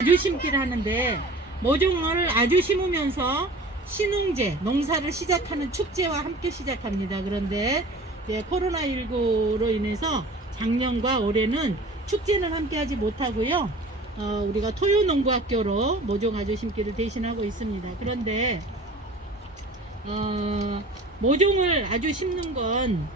아주 심기를 하는데 모종을 아주 심으면서 신흥제 농사를 시작하는 축제와 함께 시작합니다. 그런데 코로나19로 인해서 작년과 올해는 축제는 함께 하지 못하고요. 우리가 토요농부학교로 모종 아주 심기를 대신하고 있습니다. 그런데 모종을 아주 심는 건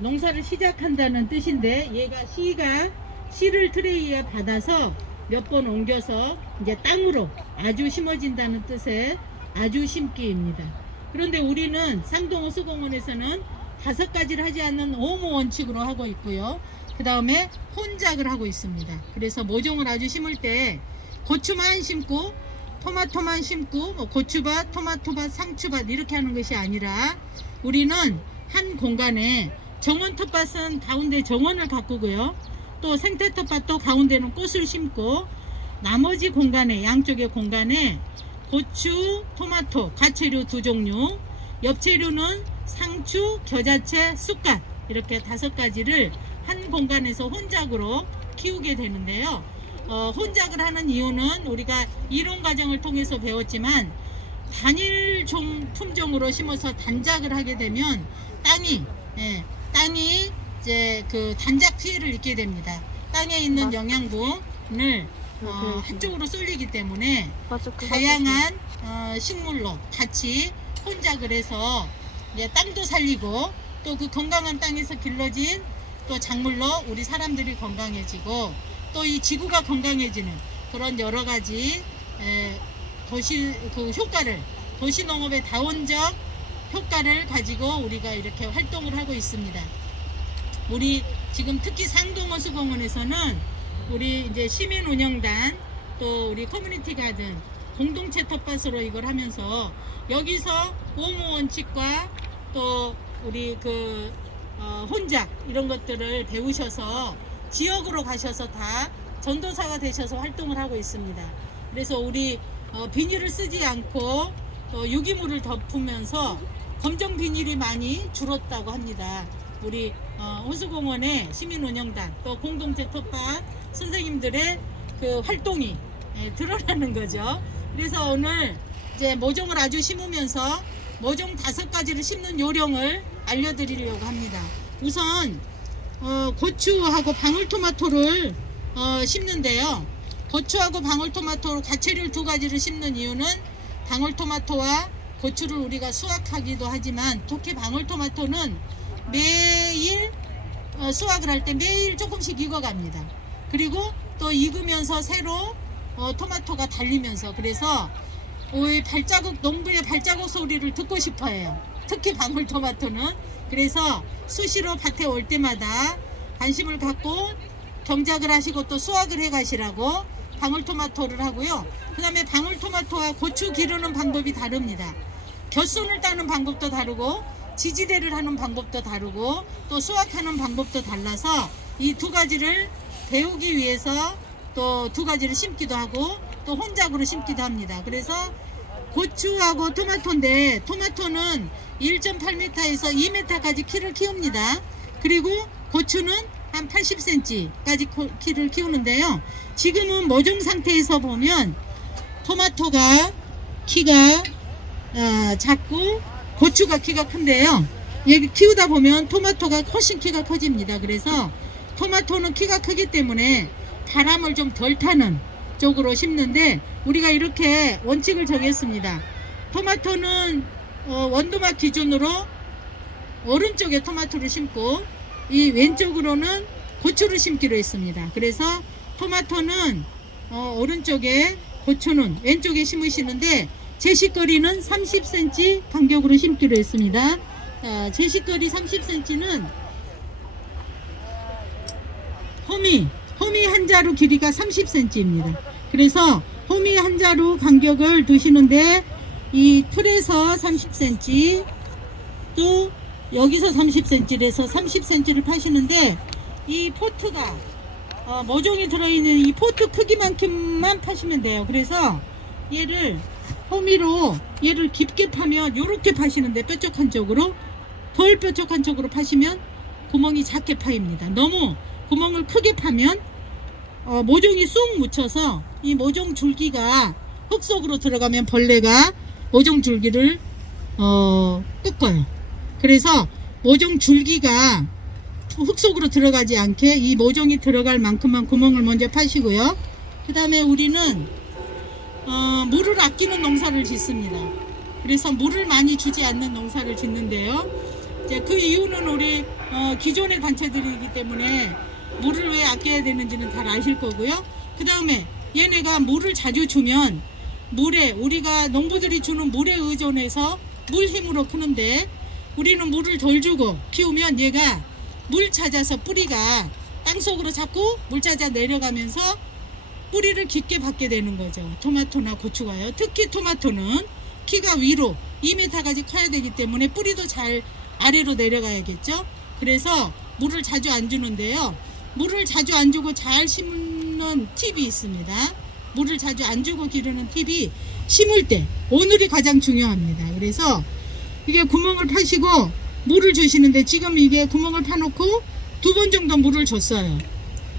농사를 시작한다는 뜻인데, 얘가 씨를 트레이에 받아서 몇 번 옮겨서 이제 땅으로 아주 심어진다는 뜻의 아주 심기입니다. 그런데 우리는 상동호수공원에서는 5가지를 하지 않는 오모 원칙으로 하고 있고요. 그 다음에 혼작을 하고 있습니다. 그래서 모종을 아주 심을 때 고추만 심고 토마토만 심고 고추밭, 토마토밭, 상추밭 이렇게 하는 것이 아니라, 우리는 한 공간에 정원 텃밭은 가운데 정원을 가꾸고요, 또 생태 텃밭도 가운데는 꽃을 심고, 나머지 공간에, 양쪽의 공간에 고추, 토마토, 가채류 2종류, 엽채류는 상추, 겨자채, 쑥갓 이렇게 5가지를 한 공간에서 혼작으로 키우게 되는데요. 혼작을 하는 이유는 우리가 이론 과정을 통해서 배웠지만, 단일 품종으로 심어서 단작을 하게 되면 땅이 이제 그 단작 피해를 입게 됩니다. 땅에 있는 영양분을 한쪽으로 쏠리기 때문에 다양한 식물로 같이 혼작을 해서 이제 땅도 살리고, 또 그 건강한 땅에서 길러진 또 작물로 우리 사람들이 건강해지고, 또 이 지구가 건강해지는 그런 여러 가지 도시농업의 다원적 효과를 가지고 우리가 이렇게 활동을 하고 있습니다. 우리 지금 특히 상동호수공원에서는 우리 이제 시민운영단, 또 우리 커뮤니티 가든 공동체 텃밭으로 이걸 하면서, 여기서 오모 원칙과 또 우리 혼작 이런 것들을 배우셔서 지역으로 가셔서 다 전도사가 되셔서 활동을 하고 있습니다. 그래서 우리 비닐을 쓰지 않고 유기물을 덮으면서 검정 비닐이 많이 줄었다고 합니다. 우리 호수공원의 시민운영단, 또 공동체 텃밭 선생님들의 그 활동이 드러나는 거죠. 그래서 오늘 이제 모종을 아주 심으면서 모종 5가지를 심는 요령을 알려드리려고 합니다. 우선 고추하고 방울토마토를 심는데요. 고추하고 방울토마토 가채류 2가지를 심는 이유는, 방울토마토와 고추를 우리가 수확하기도 하지만 특히 방울토마토는 매일 수확을 할 때 매일 조금씩 익어갑니다. 그리고 또 익으면서 새로 토마토가 달리면서, 그래서 농부의 발자국 소리를 듣고 싶어해요. 특히 방울토마토는. 그래서 수시로 밭에 올 때마다 관심을 갖고 경작을 하시고 또 수확을 해 가시라고 방울토마토를 하고요. 그 다음에 방울토마토와 고추 기르는 방법이 다릅니다. 곁순을 따는 방법도 다르고, 지지대를 하는 방법도 다르고, 또 수확하는 방법도 달라서 이 2가지를 배우기 위해서 또 2가지를 심기도 하고, 또 혼작으로 심기도 합니다. 그래서 고추하고 토마토인데, 토마토는 1.8m에서 2m까지 키를 키웁니다. 그리고 고추는 한 80cm까지 키를 키우는데요. 지금은 모종 상태에서 보면 토마토가 키가 작고 고추가 키가 큰데요. 여기 키우다 보면 토마토가 훨씬 키가 커집니다. 그래서 토마토는 키가 크기 때문에 바람을 좀 덜 타는 쪽으로 심는데, 우리가 이렇게 원칙을 정했습니다. 토마토는 원두막 기준으로 오른쪽에 토마토를 심고, 이 왼쪽으로는 고추를 심기로 했습니다. 그래서 토마토는 오른쪽에, 고추는 왼쪽에 심으시는데, 제시거리는 30cm 간격으로 심기로 했습니다. 제시거리 30cm는 호미 한 자루 길이가 30cm입니다. 그래서 호미 한 자루 간격을 두시는데, 이 틀에서 30cm, 또 여기서 30cm에서 30cm를 파시는데, 이 포트가 모종이 들어있는 이 포트 크기만큼만 파시면 돼요. 그래서 호미로 얘를 깊게 파면 이렇게 파시는데, 뾰족한 쪽으로, 덜 뾰족한 쪽으로 파시면 구멍이 작게 파입니다. 너무 구멍을 크게 파면 모종이 쑥 묻혀서 이 모종 줄기가 흙 속으로 들어가면 벌레가 모종 줄기를 꺾어요. 그래서 모종 줄기가 흙 속으로 들어가지 않게 이 모종이 들어갈 만큼만 구멍을 먼저 파시고요. 그 다음에 우리는 물을 아끼는 농사를 짓습니다. 그래서 물을 많이 주지 않는 농사를 짓는데요. 이제 그 이유는 우리 기존의 단체들이기 때문에 물을 왜 아껴야 되는지는 잘 아실 거고요. 그 다음에 얘네가 물을 자주 주면 물에 우리가 농부들이 주는 물에 의존해서 물 힘으로 크는데 우리는 물을 덜 주고 키우면 얘가 물 찾아서 뿌리가 땅속으로 자꾸 물 찾아 내려가면서 뿌리를 깊게 받게 되는 거죠. 토마토나 고추가요. 특히 토마토는 키가 위로 2m까지 커야 되기 때문에 뿌리도 잘 아래로 내려가야겠죠. 그래서 물을 자주 안 주는데요. 물을 자주 안 주고 잘 심는 팁이 있습니다. 물을 자주 안 주고 기르는 팁이 심을 때 오늘이 가장 중요합니다. 그래서 이게 구멍을 파시고 물을 주시는데 지금 이게 구멍을 파놓고 2번 정도 물을 줬어요.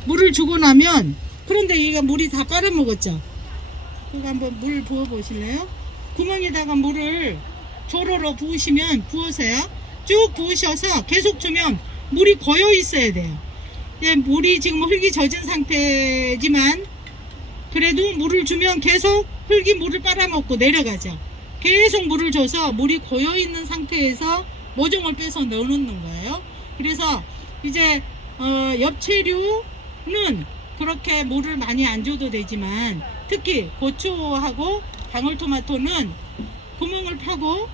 물을 주고 나면 그런데 얘가 물이 다 빨아먹었죠. 그거 한번 물 부어 보실래요? 구멍에다가 물을 조로로 부으시면 부으세요. 쭉 부으셔서 계속 주면 물이 고여 있어야 돼요. 물이 지금 흙이 젖은 상태지만 그래도 물을 주면 계속 흙이 물을 빨아먹고 내려가죠. 계속 물을 줘서 물이 고여 있는 상태에서 모종을 빼서 넣어놓는 거예요. 그래서 이제 엽채류는 그렇게 물을 많이 안 줘도 되지만 특히 고추하고 방울토마토는 구멍을 파고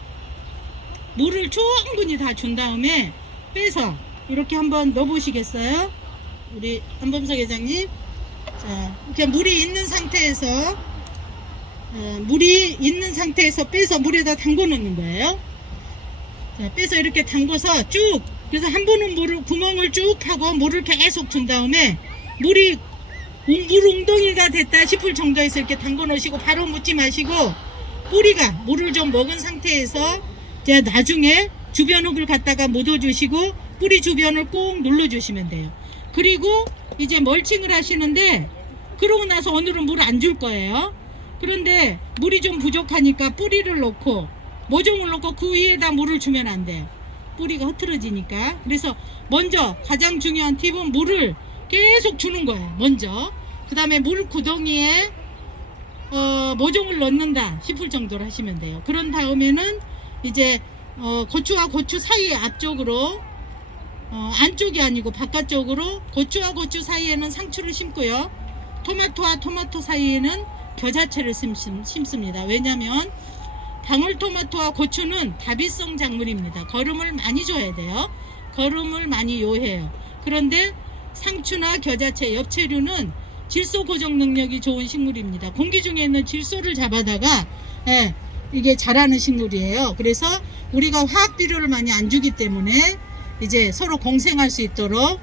물을 충분히 다 준 다음에 빼서 이렇게 한번 넣어 보시겠어요? 우리 한범석 회장님. 자, 이렇게 물이 있는 상태에서 빼서 물에다 담궈 놓는 거예요. 자, 빼서 이렇게 담궈서 쭉, 그래서 한 번은 구멍을 쭉 파고 물을 계속 준 다음에 물이 물 웅덩이가 됐다 싶을 정도에서 이렇게 담궈 놓으시고 바로 묻지 마시고 뿌리가 물을 좀 먹은 상태에서 이제 나중에 주변 흙을 갖다가 묻어 주시고 뿌리 주변을 꼭 눌러 주시면 돼요. 그리고 이제 멀칭을 하시는데 그러고 나서 오늘은 물 안 줄 거예요. 그런데 물이 좀 부족하니까 뿌리를 놓고 모종을 놓고 그 위에다 물을 주면 안 돼요. 뿌리가 흐트러지니까. 그래서 먼저 가장 중요한 팁은 물을 계속 주는 거예요. 먼저. 그 다음에 물 구덩이에 모종을 넣는다 싶을 정도로 하시면 돼요. 그런 다음에는 이제 고추와 고추 사이 앞쪽으로 안쪽이 아니고 바깥쪽으로 고추와 고추 사이에는 상추를 심고요. 토마토와 토마토 사이에는 겨자채를 심습니다. 왜냐하면 방울토마토와 고추는 다비성 작물입니다. 거름을 많이 줘야 돼요. 거름을 많이 요해요. 그런데 상추나 겨자채, 엽채류는 질소 고정 능력이 좋은 식물입니다. 공기 중에 있는 질소를 잡아다가 이게 자라는 식물이에요. 그래서 우리가 화학 비료를 많이 안 주기 때문에 이제 서로 공생할 수 있도록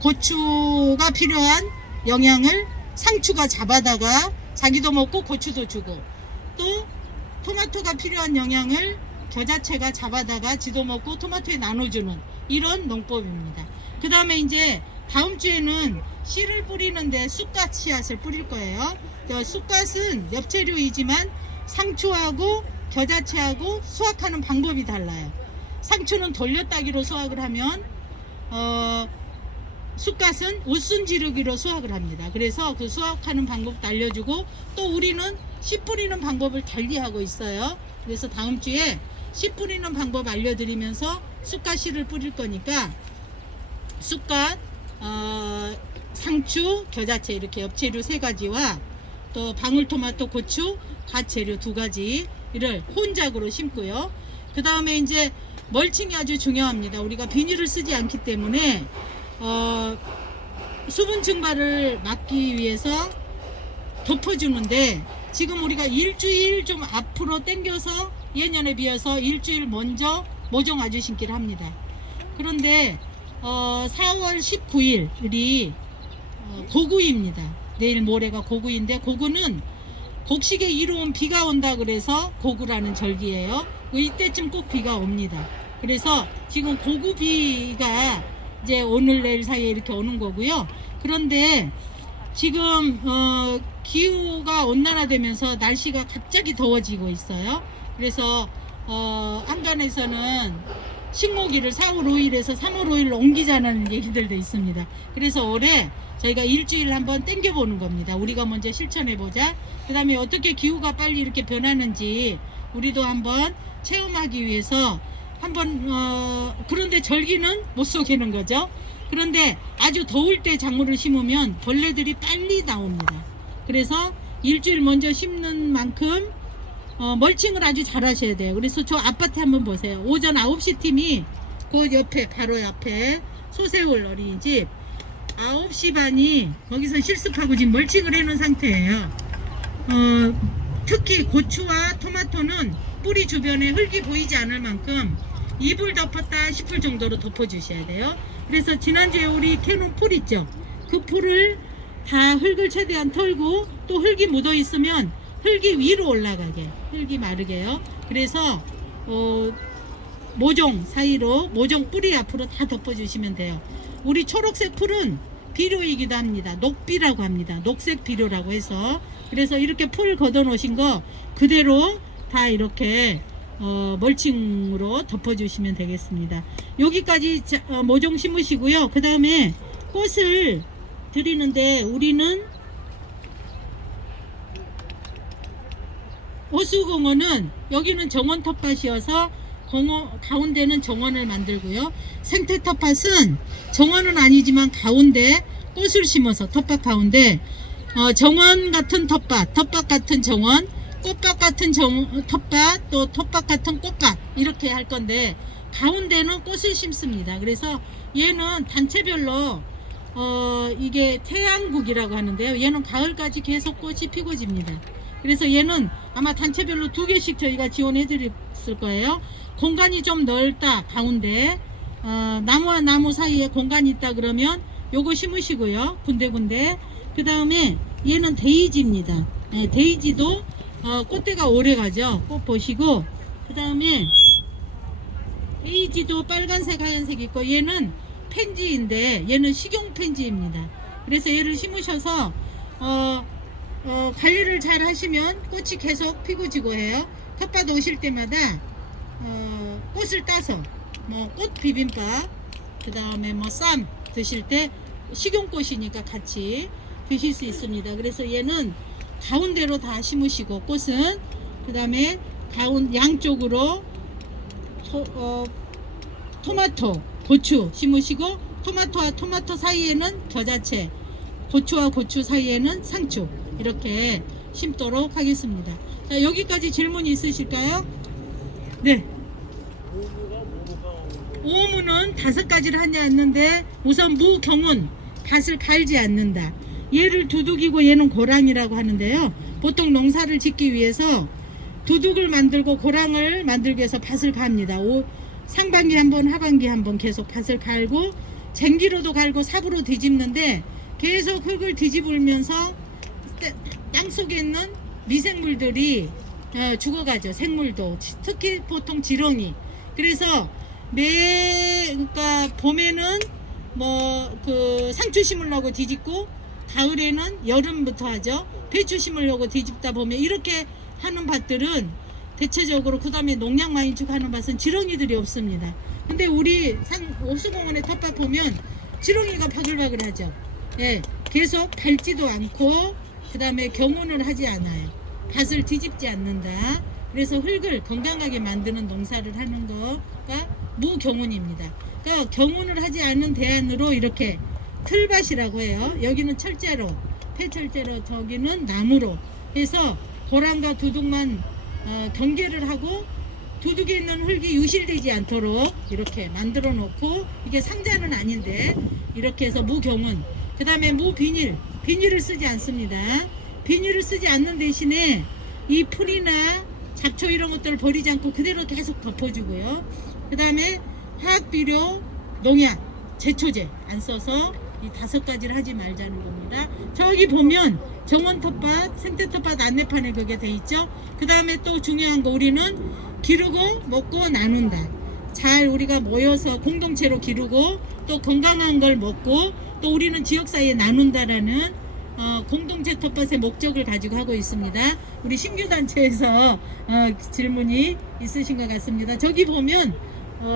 고추가 필요한 영양을 상추가 잡아다가 자기도 먹고 고추도 주고 또 토마토가 필요한 영양을 겨자채가 잡아다가 지도 먹고 토마토에 나눠주는 이런 농법입니다. 그 다음에 이제 다음 주에는 씨를 뿌리는데 쑥갓 씨앗을 뿌릴 거예요. 쑥갓은 엽채류이지만 상추하고 겨자채하고 수확하는 방법이 달라요. 상추는 돌려따기로 수확을 하면 쑥갓은 웃순지르기로 수확을 합니다. 그래서 그 수확하는 방법도 알려주고 또 우리는 씨 뿌리는 방법을 달리하고 있어요. 그래서 다음 주에 씨 뿌리는 방법 알려드리면서 쑥갓 씨를 뿌릴 거니까 쑥갓, 상추, 겨자채 이렇게 엽채류 3가지와 또 방울토마토, 고추, 갓재료 2가지를 혼작으로 심고요. 그 다음에 이제 멀칭이 아주 중요합니다. 우리가 비닐을 쓰지 않기 때문에 수분 증발을 막기 위해서 덮어주는데 지금 우리가 일주일 좀 앞으로 당겨서 예년에 비해서 일주일 먼저 모종 아주 심기를 합니다. 그런데 4월 19일이 고구입니다. 내일 모레가 고구인데 고구는 곡식에 이로운 비가 온다 그래서 고구라는 절기예요. 이때쯤 꼭 비가 옵니다. 그래서 지금 고구비가 이제 오늘 내일 사이에 이렇게 오는 거고요. 그런데 지금 기후가 온난화되면서 날씨가 갑자기 더워지고 있어요. 그래서 한간에서는 식목일을 4월 5일에서 3월 5일로 옮기자는 얘기들도 있습니다. 그래서 올해 저희가 일주일 한번 땡겨보는 겁니다. 우리가 먼저 실천해보자. 그 다음에 어떻게 기후가 빨리 이렇게 변하는지 우리도 한번 체험하기 위해서 한번 그런데 절기는 못 속이는 거죠. 그런데 아주 더울 때 작물을 심으면 벌레들이 빨리 나옵니다. 그래서 일주일 먼저 심는 만큼 멀칭을 아주 잘 하셔야 돼요. 그래서 저 아파트 한번 보세요. 오전 9시 팀이 그 옆에 바로 옆에 소세울 어린이집 9시 반이 거기서 실습하고 지금 멀칭을 해놓은 상태예요. 특히 고추와 토마토는 뿌리 주변에 흙이 보이지 않을 만큼 이불 덮었다 싶을 정도로 덮어주셔야 돼요. 그래서 지난주에 우리 캐논 풀 있죠. 그 풀을 다 흙을 최대한 털고 또 흙이 묻어 있으면 흙이 위로 올라가게, 흙이 마르게요. 그래서 모종 사이로 모종 뿌리 앞으로 다 덮어주시면 돼요. 우리 초록색 풀은 비료이기도 합니다. 녹비라고 합니다. 녹색 비료라고 해서. 그래서 이렇게 풀 걷어 놓으신 거 그대로 다 이렇게 멀칭으로 덮어주시면 되겠습니다. 여기까지 모종 심으시고요. 그 다음에 꽃을 드리는데 우리는 호수공원은 여기는 정원 텃밭이어서 가운데는 정원을 만들고요. 생태 텃밭은 정원은 아니지만 가운데 꽃을 심어서 텃밭 가운데 정원 같은 텃밭, 텃밭 같은 정원, 꽃밭 같은 텃밭, 또 텃밭 같은 꽃밭 이렇게 할 건데 가운데는 꽃을 심습니다. 그래서 얘는 단체별로 이게 태양국이라고 하는데요. 얘는 가을까지 계속 꽃이 피고 집니다. 그래서 얘는 아마 단체별로 2개씩 저희가 지원해 드렸을 거예요. 공간이 좀 넓다 가운데 나무와 나무 사이에 공간이 있다 그러면 요거 심으시고요. 군데군데. 그 다음에 얘는 데이지입니다. 네, 데이지도 꽃대가 오래 가죠. 꽃 보시고. 그 다음에 데이지도 빨간색 하얀색 있고 얘는 펜지인데 얘는 식용 펜지입니다. 그래서 얘를 심으셔서 관리를 잘 하시면 꽃이 계속 피고 지고 해요. 텃밭 오실 때마다 꽃을 따서 뭐 꽃 비빔밥 그 다음에 뭐 쌈 드실 때 식용꽃이니까 같이 드실 수 있습니다. 그래서 얘는 가운데로 다 심으시고 꽃은 그 다음에 양쪽으로 토마토 고추 심으시고 토마토와 토마토 사이에는 겨자채 고추와 고추 사이에는 상추 이렇게 심도록 하겠습니다. 자, 여기까지 질문 있으실까요? 네. 오무는 5가지를 하지 않는데 우선 무경운 밭을 갈지 않는다. 얘를 두둑이고 얘는 고랑이라고 하는데요. 보통 농사를 짓기 위해서 두둑을 만들고 고랑을 만들기 위해서 밭을 갑니다. 상반기 한번 하반기 한번 계속 밭을 갈고 쟁기로도 갈고 삽으로 뒤집는데 계속 흙을 뒤집으면서 땅 속에 있는 미생물들이 죽어가죠. 생물도 특히 보통 지렁이. 그래서 그러니까 봄에는 뭐 그 상추 심으려고 뒤집고 가을에는 여름부터 하죠. 배추 심으려고 뒤집다 보면 이렇게 하는 밭들은 대체적으로 그 다음에 농약 많이 주고 하는 밭은 지렁이들이 없습니다. 근데 우리 호수공원의 텃밭 보면 지렁이가 바글바글하죠. 예, 계속 밟지도 않고 그 다음에 경운을 하지 않아요. 밭을 뒤집지 않는다. 그래서 흙을 건강하게 만드는 농사를 하는 거가 무경운입니다. 그러니까 경운을 하지 않는 대안으로 이렇게 틀밭이라고 해요. 여기는 철제로, 폐철제로, 저기는 나무로 해서 고랑과 두둑만 경계를 하고 두둑에 있는 흙이 유실되지 않도록 이렇게 만들어 놓고 이게 상자는 아닌데 이렇게 해서 무경운. 그 다음에 무비닐, 비닐을 쓰지 않습니다. 비닐을 쓰지 않는 대신에 이 풀이나 잡초 이런 것들을 버리지 않고 그대로 계속 덮어주고요. 그 다음에 화학비료, 농약, 제초제 안 써서 이 5가지를 하지 말자는 겁니다. 저기 보면 정원 텃밭, 생태 텃밭 안내판에 그게 돼 있죠. 그 다음에 또 중요한 거 우리는 기르고 먹고 나눈다. 잘 우리가 모여서 공동체로 기르고 또 건강한 걸 먹고 또 우리는 지역 사이에 나눈다라는 공동체 텃밭의 목적을 가지고 하고 있습니다. 우리 신규단체에서 질문이 있으신 것 같습니다. 저기 보면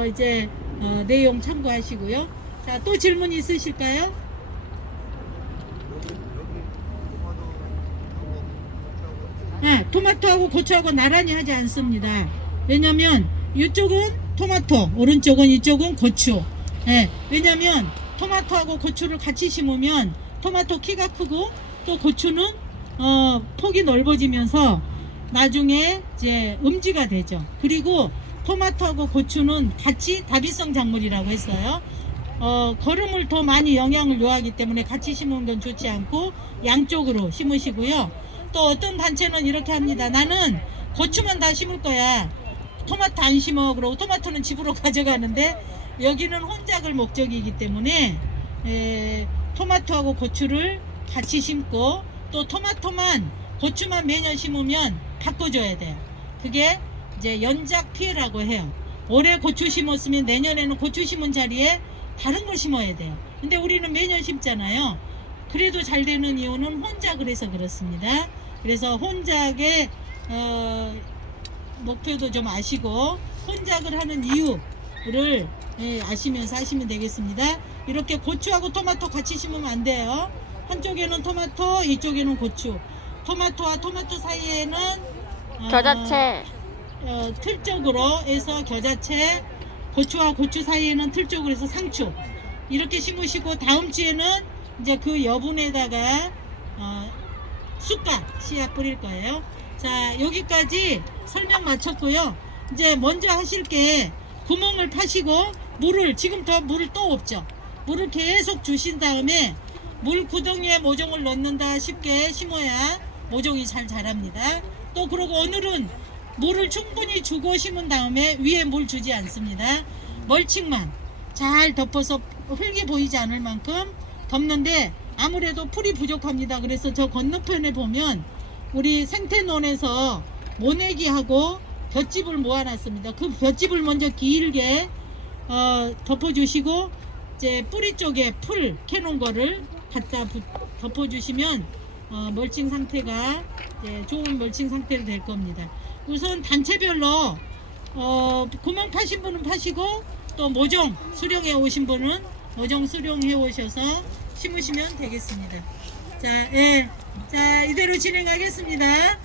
이제 내용 참고하시고요. 자, 또 질문 있으실까요? 네, 토마토하고 고추하고 나란히 하지 않습니다. 왜냐면 이쪽은 토마토, 오른쪽은 이쪽은 고추. 네, 왜냐면 토마토하고 고추를 같이 심으면 토마토 키가 크고 또 고추는 폭이 넓어지면서 나중에 이제 음지가 되죠. 그리고 토마토하고 고추는 같이 다비성 작물이라고 했어요. 거름을 더 많이 영향을 요하기 때문에 같이 심는 건 좋지 않고 양쪽으로 심으시고요. 또 어떤 단체는 이렇게 합니다. 나는 고추만 다 심을 거야. 토마토 안 심어. 그러고 토마토는 집으로 가져가는데 여기는 혼작을 목적이기 때문에 토마토하고 고추를 같이 심고 또 토마토만 고추만 매년 심으면 바꿔줘야 돼요. 그게 이제 연작 피해라고 해요. 올해 고추 심었으면 내년에는 고추 심은 자리에 다른 걸 심어야 돼요. 근데 우리는 매년 심잖아요. 그래도 잘 되는 이유는 혼작을 해서 그렇습니다. 그래서 혼작의 목표도 좀 아시고 혼작을 하는 이유를 아시면서 하시면 되겠습니다. 이렇게 고추하고 토마토 같이 심으면 안 돼요. 한쪽에는 토마토, 이쪽에는 고추. 토마토와 토마토 사이에는 겨자채. 틀 쪽으로 해서 겨자채, 고추와 고추 사이에는 틀 쪽으로 해서 상추. 이렇게 심으시고 다음 주에는 이제 그 여분에다가 쑥갓 씨앗 뿌릴 거예요. 자, 여기까지 설명 마쳤고요. 이제 먼저 하실 게 구멍을 파시고 물을 지금 더 물을 또 없죠. 물을 계속 주신 다음에 물 구덩이에 모종을 넣는다 쉽게 심어야 모종이 잘 자랍니다. 또 그러고 오늘은 물을 충분히 주고 심은 다음에 위에 물 주지 않습니다. 멀칭만 잘 덮어서 흙이 보이지 않을 만큼 덮는데 아무래도 풀이 부족합니다. 그래서 저 건너편에 보면 우리 생태논에서 모내기하고 볏짚을 모아놨습니다. 그 볏짚을 먼저 길게 덮어주시고 이제 뿌리 쪽에 풀 캐놓은 거를 갖다 덮어주시면 멀칭 상태가 이제 좋은 멀칭 상태로 될 겁니다. 우선 단체별로 구멍 파신 분은 파시고 또 모종 수령해 오신 분은 모종 수령해 오셔서 심으시면 되겠습니다. 자, 자 이대로 진행하겠습니다.